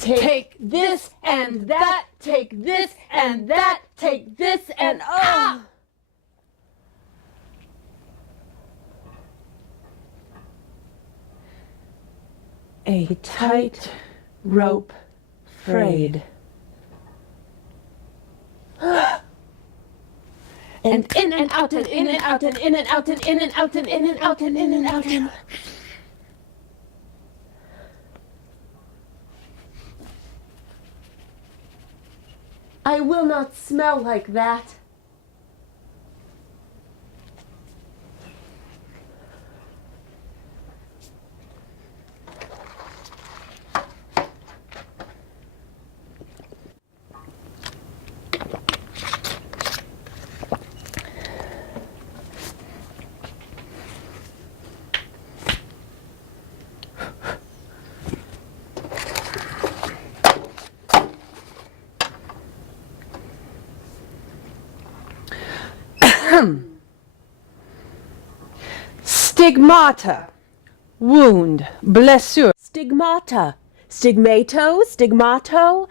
Take this and that, take this and that, take this and oh! A tight rope frayed. And in and out and in and out and in and out and in and out and in and out and in and out and... I will not smell like that. Stigmata, wound, blessure. Stigmata, stigmato, stigmato,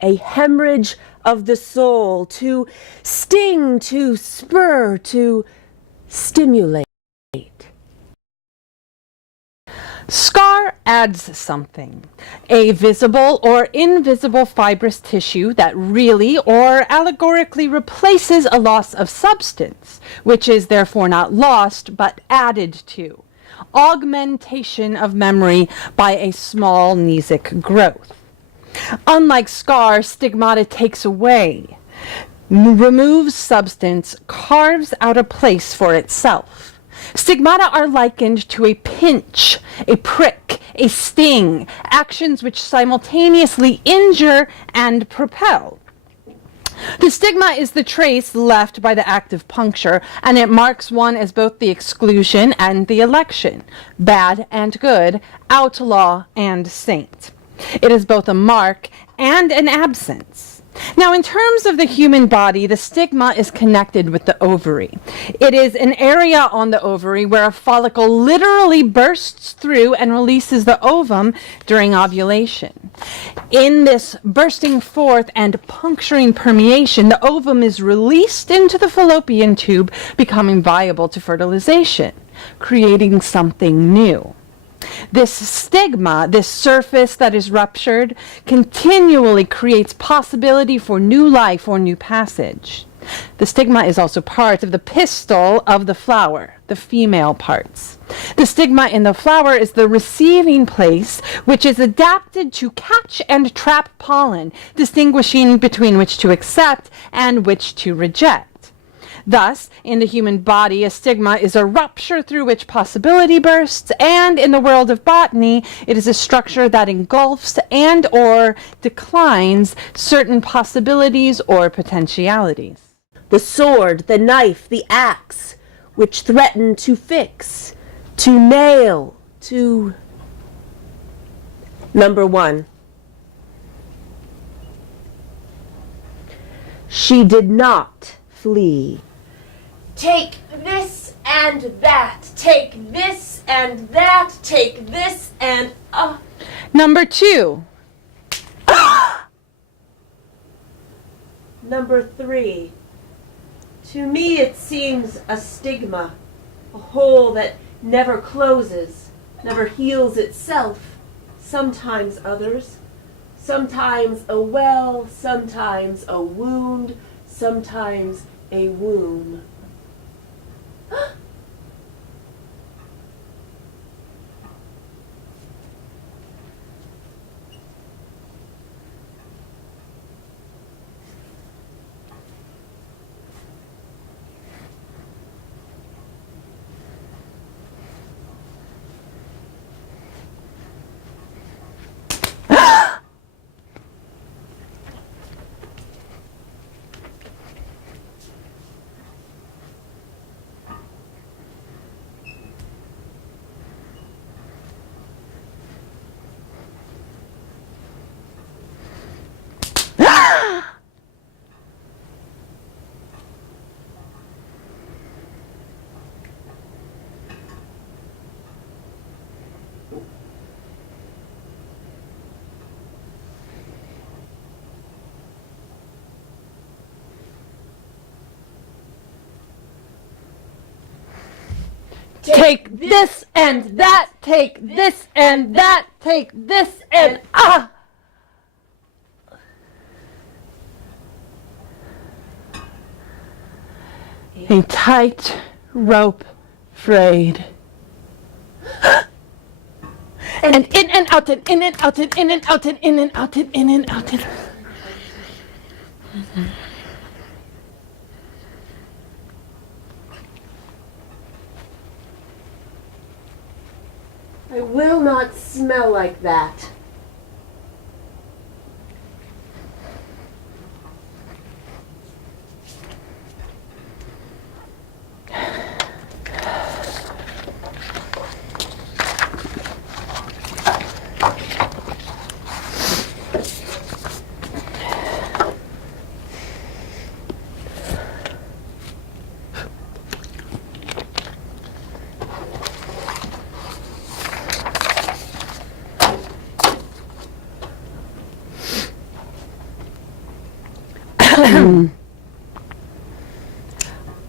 a hemorrhage of the soul, to sting, to spur, to stimulate. Scar adds something, a visible or invisible fibrous tissue that really or allegorically replaces a loss of substance, which is therefore not lost but added to. Augmentation of memory by a small mnesic growth. Unlike scar, stigmata takes away, removes substance, carves out a place for itself. Stigmata are likened to a pinch, a prick, a sting, actions which simultaneously injure and propel. The stigma is the trace left by the act of puncture, and it marks one as both the exclusion and the election, bad and good, outlaw and saint. It is both a mark and an absence. Now, in terms of the human body, the stigma is connected with the ovary. It is an area on the ovary where a follicle literally bursts through and releases the ovum during ovulation. In this bursting forth and puncturing permeation, the ovum is released into the fallopian tube, becoming viable to fertilization, creating something new. This stigma, this surface that is ruptured, continually creates possibility for new life or new passage. The stigma is also part of the pistil of the flower, the female parts. The stigma in the flower is the receiving place, which is adapted to catch and trap pollen, distinguishing between which to accept and which to reject. Thus, in the human body, a stigma is a rupture through which possibility bursts, and in the world of botany, it is a structure that engulfs and or declines certain possibilities or potentialities. The sword, the knife, the axe, which threaten to fix, to nail, to... Number 1. She did not flee. Take this and that. Take this and that. Take this and... Number 2. Number 3. To me it seems a stigma, a hole that never closes, never heals itself, sometimes others, sometimes a well, sometimes a wound, sometimes a womb. Take this and that, take this and that, take this and ah! A tight rope frayed. And in and out and in and out and in and out and in and out and in and out and. I will not smell like that.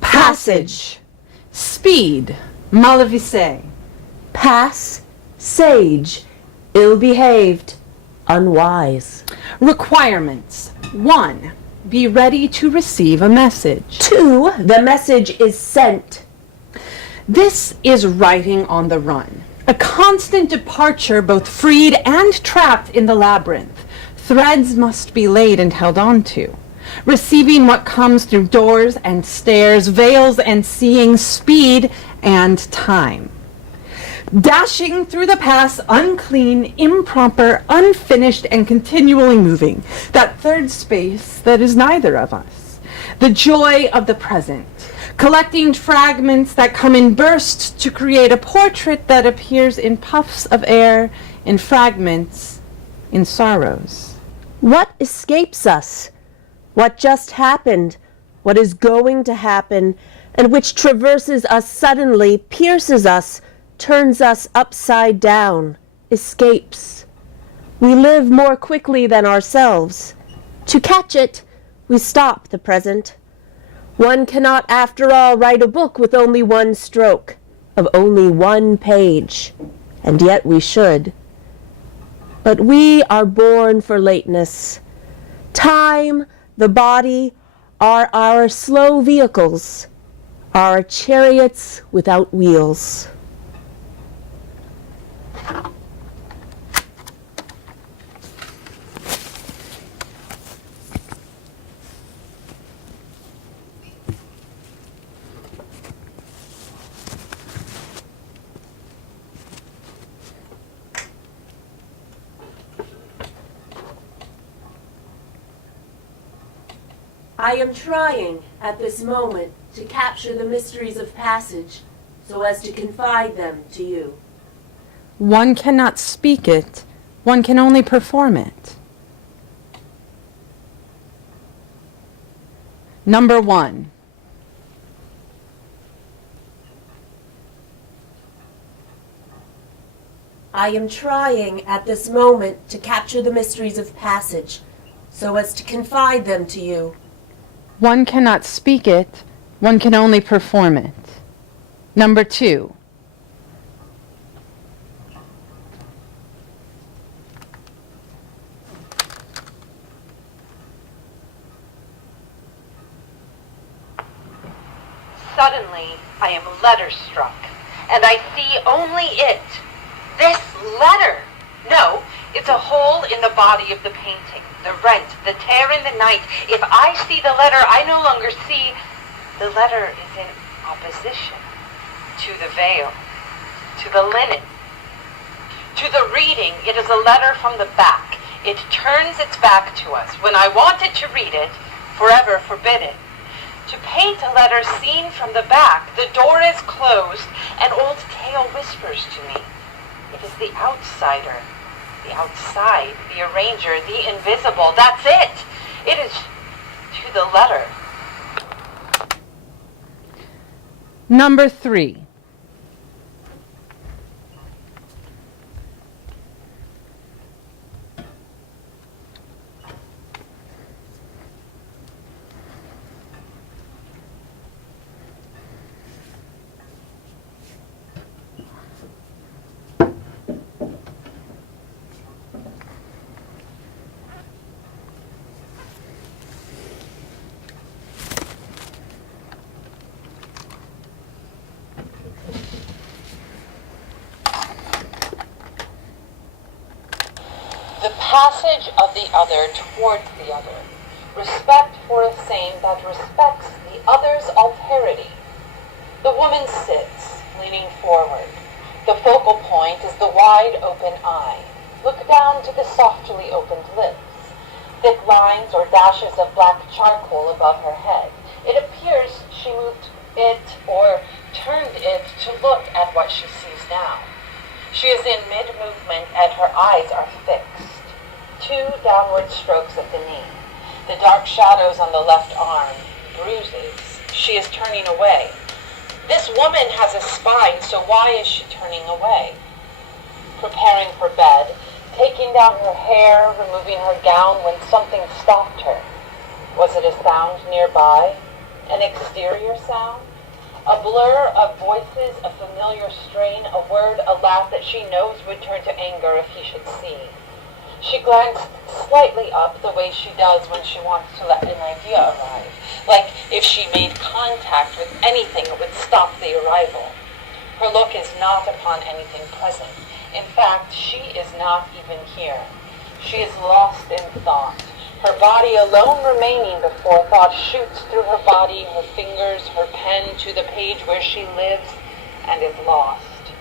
Passage. Speed. Malavise. Pass, sage, ill-behaved, unwise. Requirements. 1. Be ready to receive a message. 2, the message is sent. This is writing on the run. A constant departure, both freed and trapped in the labyrinth. Threads must be laid and held on to. Receiving what comes through doors and stairs, veils and seeing, speed and time. Dashing through the pass, unclean, improper, unfinished, and continually moving. That third space that is neither of us. The joy of the present. Collecting fragments that come in bursts to create a portrait that appears in puffs of air, in fragments, in sorrows. What escapes us? What just happened? What is going to happen? And which traverses us suddenly, pierces us, turns us upside down, escapes. We live more quickly than ourselves. To catch it, we stop the present. One cannot, after all, write a book with only one stroke, of only one page, and yet we should. But we are born for lateness. Time, the body, are our slow vehicles, our chariots without wheels. I am trying, at this moment, to capture the mysteries of passage, so as to confide them to you. One cannot speak it, one can only perform it. Number 1. I am trying, at this moment, to capture the mysteries of passage, so as to confide them to you. One cannot speak it, one can only perform it. Number 2. Suddenly, I am letter-struck, and I see only it. This letter! No, it's a hole in the body of the painting, the rent, the tear in the night. If I see the letter, I no longer see. The letter is in opposition to the veil, to the linen. To the reading, it is a letter from the back. It turns its back to us. When I wanted to read it, forever forbidden. To paint a letter seen from the back, the door is closed, an old tale whispers to me. It is the outsider, the outside, the arranger, the invisible. That's it. It is to the letter. Number 3. passage of the other towards the other, respect for a same that respects the other's alterity. The woman sits, leaning forward. The focal point is the wide open eye. Look down to the softly opened lips. Thick lines or dashes of black charcoal above her head. It appears she moved it or turned it to look at what she sees now. She is in mid-movement and her eyes are fixed. 2 downward strokes at the knee. The dark shadows on the left arm, bruises. She is turning away. This woman has a spine, so why is she turning away? Preparing for bed, taking down her hair, removing her gown when something stopped her. Was it a sound nearby? An exterior sound? A blur of voices, a familiar strain, a word, a laugh that she knows would turn to anger if he should see. She glanced slightly up the way she does when she wants to let an idea arrive. Like if she made contact with anything, it would stop the arrival. Her look is not upon anything present. In fact, she is not even here. She is lost in thought. Her body alone remaining before thought shoots through her body, her fingers, her pen to the page where she lives and is lost.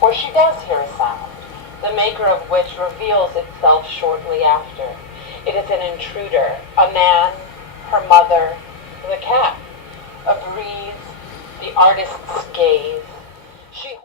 Or she does hear a sound, the maker of which reveals itself shortly after. It is an intruder, a man, her mother, the cat, a breeze, the artist's gaze. She